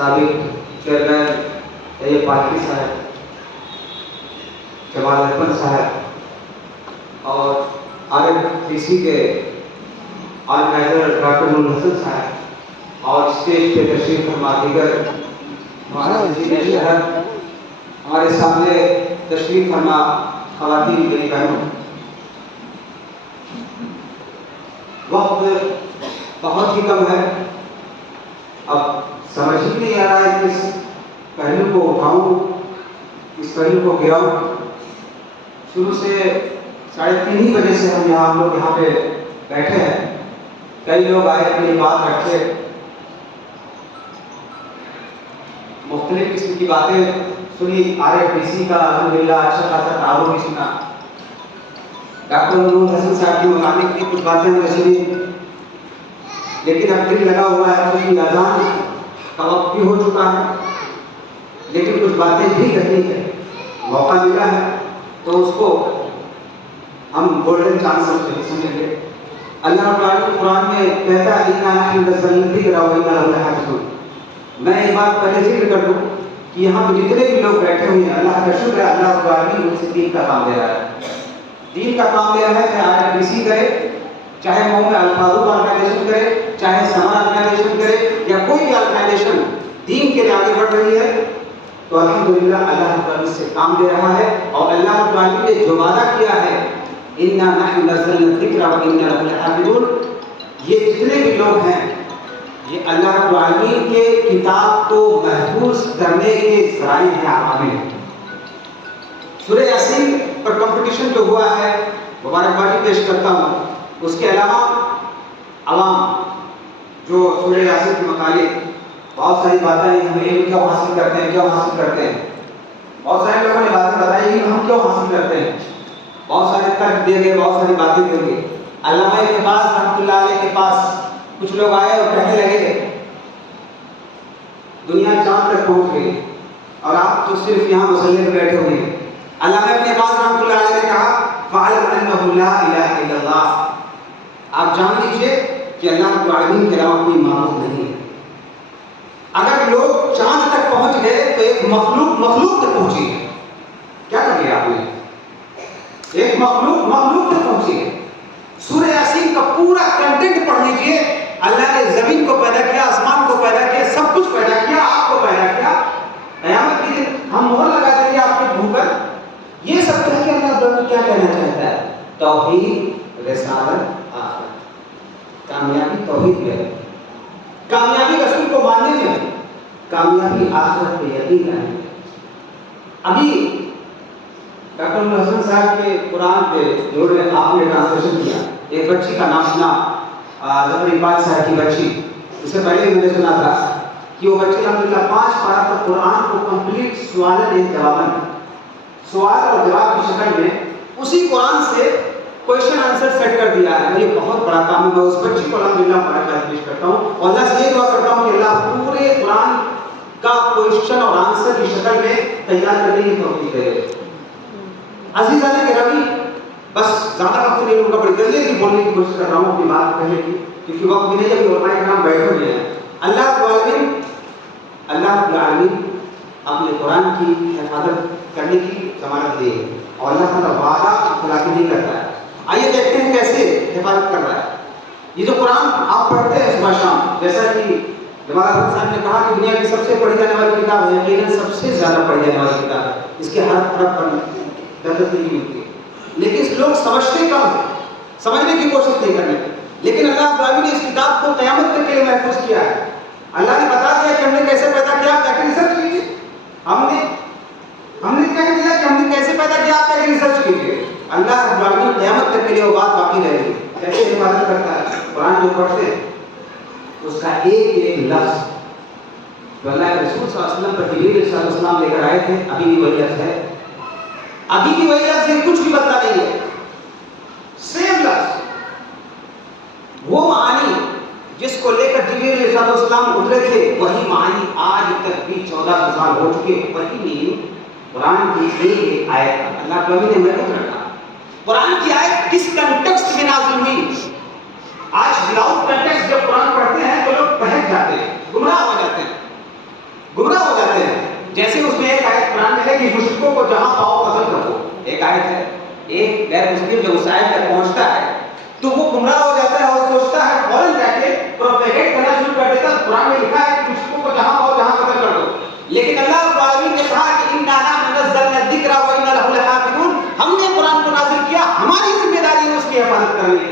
سابق چیئرمین طیب پاٹھی صاحب، جمال احمد صاحب اور RFPC کے آرگنائزر ڈاکٹر نور حسن صاحب اور اسٹیج پہ تشریف فرما دیگر معززین شہر، ہمارے سامنے تشریف فرما خواتین میری بہنوں، وقت بہت ہی کم ہے، اب سمجھ ہی نہیں آ رہا ہے کس پہلو کو اٹھاؤں کس پہلو کو گراؤں۔ شروع سے 3:30 بجے سے ہم لوگ یہاں پہ بیٹھے ہیں، کئی لوگ آئے اپنی بات رکھے، مختلف قسم کی باتیں سنی، RFPC کا الحمدللہ اچھا خاصا تعاون بھی سنا، ڈاکٹر نور حسن صاحب کی متعلق کی کچھ باتیں میں نے سنی، لیکن اب دل لگا ہوا ہے کہ اذان کا وقت بھی ہو چکا ہے، لیکن کچھ باتیں بھی کہنی ہے، موقع ملا ہے تو اس کو ہم گولڈن چانس سمجھیں گے۔ اللہ رب العالمین قرآن میں کہتا ہے اِنَّا نَحْنُ نَزَّلْنَا الذِّکْرَ وَإِنَّا لَهُ لَحَافِظُونَ۔ میں یہ بات پہلے ذکر کر دوں کہ یہاں پہ جتنے بھی لوگ بیٹھے ہوئے ہیں، اللہ کا شکر ہے، اللہ رب العالمین ان سے دین کا کام دے رہا ہے، دین کا کام دے رہا ہے، چاہے RFPC کرے، چاہے محمد الفاروق آرگنائزیشن کرے، چاہے سمر آرگنائزیشن کرے، یا کوئی بھی آرگنائزیشن دین کے لیے آگے بڑھ رہی ہے، تو الحمدللہ اللہ رب العالمین سے کام دے رہا ہے، اور اللہ رب العالمین نے جو وعدہ کیا ہے اِنَّا نَحْنُ نَزَّلْنَا الذِّکْرَ وَإِنَّا لَهُ لَحَافِظُونَ، یہ جتنے بھی لوگ ہیں یہ اللہ رب العالمین کے کتاب کو محفوظ کرنے کے ذرائع ہیں، عوامل ہیں۔ سورہ یاسین پر کمپٹیشن جو ہوا ہے مبارکبادی پیش کرتا ہوں، اس کے علاوہ عوام جو سورہ یاسین کے متعلق بہت ساری باتیں ہم علم کیوں حاصل کرتے ہیں، بہت سارے لوگوں نے باتیں بتائی کہ ہم کیوں حاصل کرتے ہیں، بہت سارے ترک دیے گئے، بہت ساری باتیں دی گئی۔ علامہ کے پاس رحمۃ اللہ علیہ کے پاس کچھ لوگ آئے اور کہنے لگے دنیا چاند تک پہنچ گئی اور آپ تو صرف یہاں مسلح پہ بیٹھے ہوئے ہیں۔ علامہ ابن عباس رحمۃ اللہ علیہ نے کہا فَعَلَمْ أَنَّهُ لَا إِلَهَ إِلَّا اللَّهُ، آپ جان لیجئے کہ اللہ رب العالمین کے علاوہ کوئی معبود نہیں ہے۔ اگر لوگ چاند تک پہنچ گئے تو ایک مخلوق تک پہنچی ہے، کیا کر لیا آپ نے؟ ایک مخلوق تک پہنچی ہے۔ سورہ یاسین کا پورا کنٹینٹ پڑھ لیجئے، اللہ نے زمین کو پیدا کیا، آسمان کو پیدا کیا، سب کچھ پیدا کیا، آپ کو پیدا کیا، قیامت کے دن ہم مہر لگا دیں گے آپ کے منہ پر۔ یہ سب کہہ کے اللہ تعالیٰ کیا کہنا چاہتا ہے؟ توحید، رسالت، آخرت۔ کامیابی توحید میں ہے، کامیابی رسول کو ماننے میں ہے، کامیابی آخرت پہ یقین رہنے میں۔ ابھی ڈاکٹر نور حسن صاحب کے قرآن پہ جو آپ نے ٹرانسلیشن کیا، ایک بچی کا نام سنا، ظفر اقبال صاحب کی بچی، اس سے پہلے بھی میں نے سنا تھا کہ وہ بچی الحمدللہ 5 پارہ تک قرآن کو کمپلیٹ سوال اور جواب کی شکل میں اسی قرآن سے کوشچن آنسر سیٹ کر دیا ہے۔ یہ بہت بڑا کام ہے، میں اس بچی کو الحمدللہ مبارکباد پیش کرتا ہوں، اور اللہ سے یہ دعا کرتا ہوں کہ اللہ پورے قرآن کا کوشچن اور آنسر کی شکل میں تیار کرنے کی توفیق دے۔ عزیزان گرامی، بس زیادہ وقت نہیں لوں گا، بڑی جلدی سے بولنے کی کوشش کر رہا ہوں اپنی بات کہنے کی، کیونکہ وقت بھی نہیں ہے، علماء کرام بیٹھے ہوئے ہیں۔ اللہ رب العالمین اپنے قرآن کی حفاظت کرنے کی ضمانت دے، اور اللہ تعالیٰ وعدہ خلافی نہیں کرتا ہے۔ آئیے دیکھتے ہیں کیسے حفاظت کر رہا ہے۔ یہ جو قرآن آپ پڑھتے ہیں صبح شام، جیسا کہ جمال احمد صاحب نے کہا کہ دنیا کی سب سے پڑھی جانے والی کتاب ہے، یقیناً سب سے زیادہ پڑھی جانے والی کتاب ہے، اس کے حرف پر دقت نہیں ہوتی ہے، لیکن لوگ سمجھتے کم ہیں، سمجھنے کی کوشش نہیں کرتے، لیکن اللہ تعالیٰ نے اس کتاب کو قیامت تک کے لیے محفوظ کیا ہے۔ اللہ نے بتا دیا کہ ہم نے کیسے پیدا کیا، آپ جا کے ریسرچ کیجیے۔ ہم نے کہہ دیا کہ ہم نے کیسے پیدا کیا، آپ جا کے ریسرچ کیجیے۔ اللہ رب العالمین قیامت تک کے لیے وہ بات باقی رہے گی، کیسے حفاظت کرتا ہے۔ قرآن جو پڑھتے ہیں اس کا ایک لفظ جو اللہ کے رسول صلی اللہ علیہ وسلم پر جبریل علیہ السلام لے کر آئے تھے، ابھی بھی وہی لفظ ہے، ابھی بھی وہی لفظ ہے، کچھ بھی بدلا نہیں ہے، سیم لفظ، وہ معانی جس کو لے کر جبریل علیہ السلام اترے تھے، وہی معنی آج تک بھی 1400 سال ہو چکے، وہی میننگ قرآن کی ایک آیت اللہ تعالیٰ نے محفوظ رکھا۔ قرآن کی آیت کس کنٹیکسٹ میں نازل ہوئی؟ آج وداؤٹ کنٹیکسٹ جب قرآن پڑھتے ہیں تو لوگ بہک جاتے ہیں، گمراہ ہو جاتے ہیں۔ کہ مشرکوں کو جہاں پاؤ قتل کر دو. ایک آیت ہے. ایک غیر مسلم جو اس آیت تک پہنچتا ہے تو وہ گمراہ ہو جاتا ہے اور سوچتا ہے فوراً جا کے پروپیگیٹ کرنا شروع کر دیتا ہے. قرآن میں لکھا ہے کہ مشرکوں کو جہاں پاؤ جہاں قتل کر دو. لیکن اللہ رب العالمین نے کہا کہ انا نحن نزلنا الذکر و انا لہ لحافظون. ہم نے قرآن کو نازل کیا, ہماری ذمہ داری ہے اس کی حفاظت کرنے کی.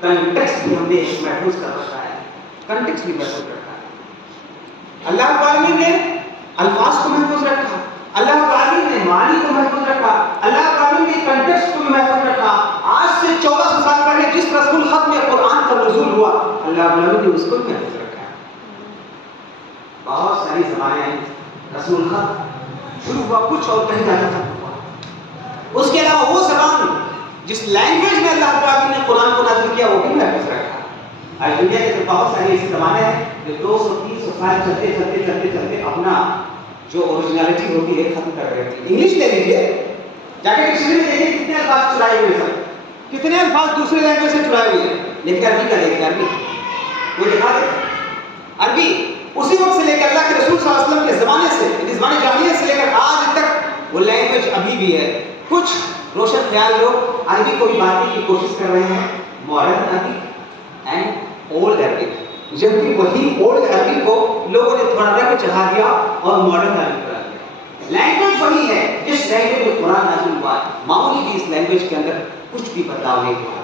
کنٹیکسٹ بھی ہم نے محفوظ کر رکھا ہے, کنٹیکسٹ بھی محفوظ رکھا ہے. اللہ رب العالمین نے الفاظ کو محفوظ رکھا, اللہ رب العالمین نے معنی کو محفوظ رکھا, اللہ رب العالمین نے کنٹیکسٹ کو بھی محفوظ رکھا. آج سے 1400 سال پہلے جس رسول خط میں قرآن کا نزول ہوا, اللہ رب العالمین نے اس کو بھی محفوظ رکھا. بہت ساری زبانیں ہیں, رسول خط شروع ہوا کچھ اور کہیں جا کر ختم ہوا. اس کے علاوہ وہ زبان جس لینگویج میں اللہ رب العالمین نے قرآن کو نازل کیا وہ بھی محفوظ رکھا. آج دنیا کے بہت ساری ایسی زبانیں ہیں جو 200-300 سال چلتے چلتے چلتے چلتے اپنا جو اوریجنلٹی ہوتی ہے ختم کر رہے تھے. انگلش لے لیجیے, جا کے ڈکشنری میں دیکھیے کتنے الفاظ چرائے ہوئے ہیں, کتنے الفاظ دوسرے لینگویج سے چرائے ہوئے ہیں. لیکن عربی کا دیکھیں, عربی وہ دکھا دے. عربی اسی وقت سے لے کر اللہ کے رسول صلی اللہ علیہ وسلم کے زمانے سے, زمانے جاہلیت سے لے کر آج تک وہ لینگویج ابھی بھی ہے. کچھ روشن خیال لوگ عربی کو بھی ماننے کی کوشش کر رہے ہیں, ماڈرن عربی اینڈ اولڈ عربی, جبکہ وہی اولڈ عربی کو لوگوں نے تھوڑا رنگ چڑھا دیا اور ماڈرن عربی کرا دیا. لینگویج وہی ہے جس لینگویج میں قرآن نازل ہوا, معمولی بھی اس لینگویج کے اندر کچھ بھی بدلاؤ نہیں ہوا.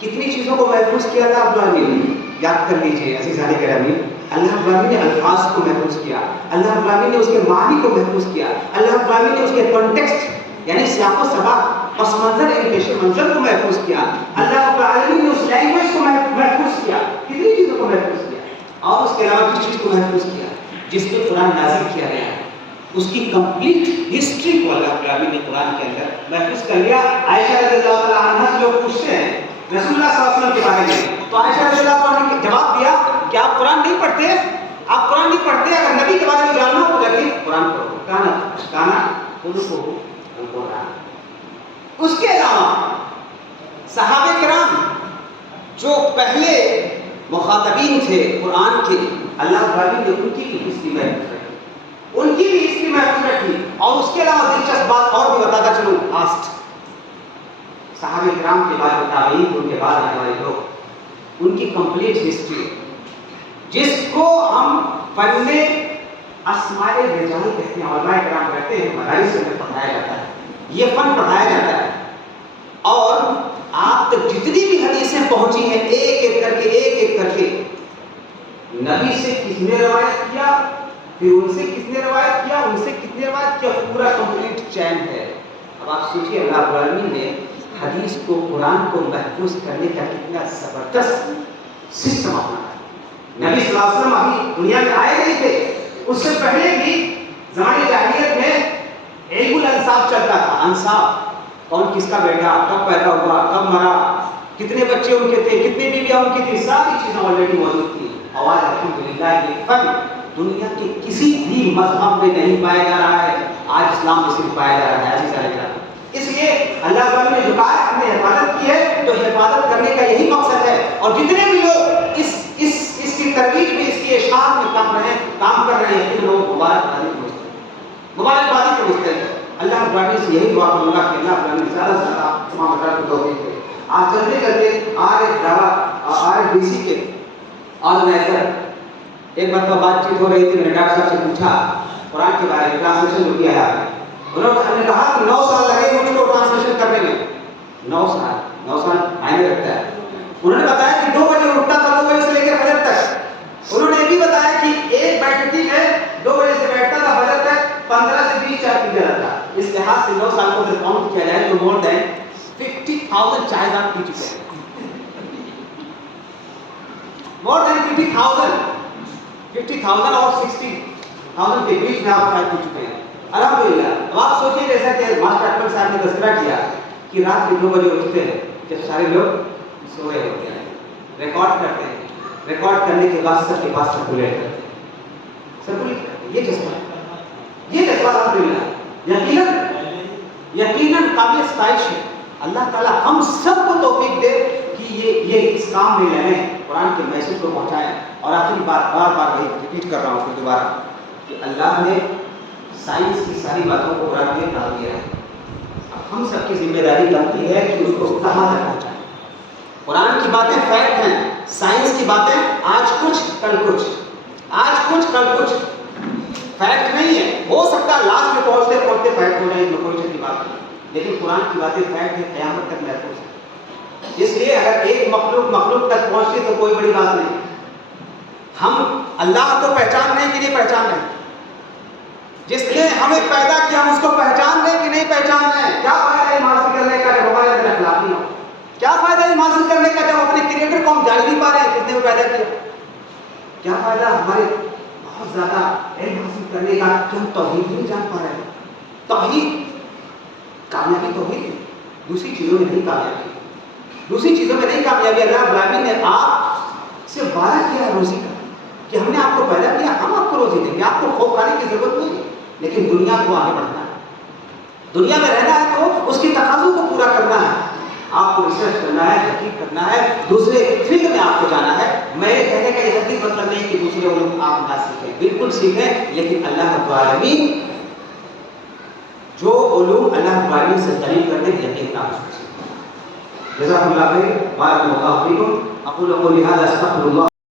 کتنی چیزوں کو محفوظ کیا اللہ رب العالمین نے, یاد کر لیجیے عزیزان گرامی. اللہ رب العالمین نے الفاظ کو محفوظ کیا, اللہ رب العالمین نے اس کے معنی کو محفوظ کیا, اللہ رب العالمین نے اس کے کانٹیکسٹ یعنی سیاق و سباق پس منظر یعنی پیش منظر کو محفوظ کیا, اللہ رب العالمین نے اس لینگویج کو محفوظ کیا, کتنی چیزوں کو محفوظ کیا. اور اس کے علاوہ کس چیز کو محفوظ کیا جس پہ قرآن نازل کیا گیا ہے, اس کی کمپلیٹ ہسٹری کو اللہ رب العالمین نے قرآن کے اندر محفوظ کر لیا. عائشہ رضی اللہ تعالیٰ عنہا سے لوگ پوچھتے ہیں رسول اللہ صلی اللہ علیہ وسلم کے بارے میں, تو عائشہ رضی اللہ تعالیٰ نے جواب دیا کہ آپ قرآن نہیں پڑھتے, آپ قرآن نہیں پڑھتے, اگر نبی کے بارے میں جاننا ہو تو جاکے قرآن پڑھو. کانا قرآن. اس کے علاوہ صحابہ کرام جو پہلے مخاطبین تھے قرآن کے, اللہ تعالیٰ نے ان کی بھی ہسٹری محفوظ رکھی, ان کی بھی ہسٹری محفوظ رکھی. اور اس کے علاوہ دلچسپ بات اور بھی بتاتا چلوں, پاسٹ صحابہ کرام کے بعد تابعین, ان کے بعد آنے والے لوگ, ان کی کمپلیٹ ہسٹری جس کو ہم فن اسماء الرجال کہتے ہیں, علماء کرام کہتے ہیں مدارس میں پڑھایا جاتا ہے, یہ فن پڑھایا جاتا ہے. اور آپ تک جتنی بھی حدیثیں پہنچی ہیں ایک ایک کر کے, ایک ایک کر کے نبی سے کس نے روایت کیا, پھر ان سے کس نے روایت کیا, ان سے کتنے روایت کیا, پورا کمپلیٹ چین ہے. اب آپ سوچیے اللہ رب العالمین نے حدیث کو, قرآن کو محفوظ کرنے کا کتنا زبردست سسٹم اپنایا. نبی صلی اللہ علیہ وسلم ابھی دنیا میں آئے نہیں تھے, اس سے پہلے بھی زمانے جاہلیت میں علم الانساب چلتا تھا. انساب, کون کس کا بیٹا, کب پیدا ہوا, کب مرا, کتنے بچے ان کے تھے, کتنی بیویاں ان کی تھی, ساری چیزیں آلریڈی موجود تھیں. اور الحمدللہ یہ فن دنیا کے کسی بھی مذہب میں نہیں پایا جا رہا ہے, آج اسلام میں صرف پایا جا رہا ہے. ایسی سارے جاتے, اس لیے اللہ تعالیٰ نے جو کہا ہم نے حفاظت کی ہے تو حفاظت کرنے کا یہی مقصد ہے. اور جتنے بھی لوگ اس کی ترویج میں, اس کی اشاعت میں کام کر رہے ہیں, ان لوگوں کو مبارکبادی کے مستحق. اللہ رب العالمین سے یہی دعا کروں گا کہ اللہ رب العالمین زیادہ سے زیادہ تمام افراد کو توفیق دے. آج چلتے چلتے RFDC کے آرگنائزر, ایک مرتبہ بات چیت ہو رہی تھی, میں نے ڈاکٹر صاحب سے پوچھا قرآن کے بارے میں ٹرانسلیشن جو کیا ہے, انہوں نے کہا کہ 9 سال لگے مجھ کو ٹرانسلیشن کرنے میں. 9 سال معنی رکھتا ہے. انہوں نے بتایا کہ 2 بجے اٹھتا تھا, 2 بجے سے لے کر فجر تک. انہوں نے یہ بھی بتایا کہ ایک بیٹھتی میں 2 بجے سے بیٹھتا تھا فجر تک, 15 سے 20 چائے پی جاتا تھا. اس لحاظ سے 9 سال کو اگر کاؤنٹ کیا جائے تو مور دین 50,000 چائے آپ پی چکے ہیں. مور دین 50,000 اور 60,000 کے بیچ میں آپ چائے پی چکے ہیں الحمدللہ. اب آپ سوچیے جیسا کہ ماسٹر اکبر صاحب نے تذکرہ کیا کہ رات کے 2 بجے اٹھتے ہیں جب سارے لوگ سوئے ہوتے ہیں, ریکارڈ کرتے ہیں, ریکارڈ کرنے کے بعد سب کے پاس سرکولیٹ کرتے ہیں, سرکولیٹ کرتے ہیں. یہ جذبہ الحمدللہ یقیناً قابل ستائش ہے. اللہ تعالیٰ ہم سب کو توفیق دے کہ یہ اس کام میں لیں, قرآن کے میسج کو پہنچائیں. اور آخری بات بار بار وہی ریپیٹ کر رہا ہوں پھر دوبارہ کہ اللہ نے سائنس کی ساری باتوں کو قرآن میں ڈال دیا ہے. اب ہم سب کی ذمہ داری بنتی ہے کہ اس کو کہاں تک پہنچائیں. قرآن کی باتیں فیکٹ ہیں, سائنس کی باتیں آج کچھ کل کچھ, آج کچھ کل کچھ, فیکٹ نہیں ہے. ہو سکتا ہے لاسٹ میں پہنچتے پہنچتے فیکٹ ہو جائے, کوئی چیز کی بات نہیں, لیکن قرآن کی باتیں فیکٹ ہے, قیامت تک محفوظ ہے. اس لیے اگر ایک مخلوق تک پہنچتی تو کوئی بڑی بات نہیں. ہم اللہ کو پہچاننے کے لیے پہچان رہے ہیں, جس نے ہمیں پیدا کیا ہم اس کو پہچان رہے کہ نہیں پہچان رہے ہیں. کیا فائدہ علم حاصل کرنے کا جب ہمارے اندر اخلاق نہیں ہو؟ کیا فائدہ علم حاصل کرنے کا جب اپنے کریٹر کو ہم جان نہیں پا رہے ہیں جس نے ہمیں پیدا کیا؟ کیا فائدہ ہمارے بہت زیادہ علم حاصل کرنے کا کہ ہم توحید نہیں جان پا رہے ہیں؟ توحید کامیابی توحید ہے, دوسری چیزوں میں نہیں کامیابی, دوسری چیزوں میں نہیں کامیابی. اللہ رب العالمین نے آپ سے وعدہ کیا ہے روزی کا, کہ ہم نے آپ کو پیدا کیا, ہم آپ کو روزی دیں گے, آپ کو خوف کھانے کی ضرورت نہیں ہے, لیکن دنیا کو آگے بڑھنا ہے, دنیا میں رہنا ہے تو اس کی تقاضوں کو پورا کرنا ہے. آپ کو ریسرچ کرنا ہے, تحقیق کرنا ہے, دوسرے فیلڈ میں آپ کو جانا ہے. میرے کہنے کا یہ حقیقی مطلب نہیں کہ دوسرے علوم آپ نہ سیکھیں, بالکل سیکھیں, لیکن اللہ رب العالمین جو علوم اللہ رب العالمین سے تعلیم کرتے ہیں یقین نہ ہو. جزاک اللہ خیر, بارک اللہ فیکم. اقول قولی ھذا استغفر اللہ.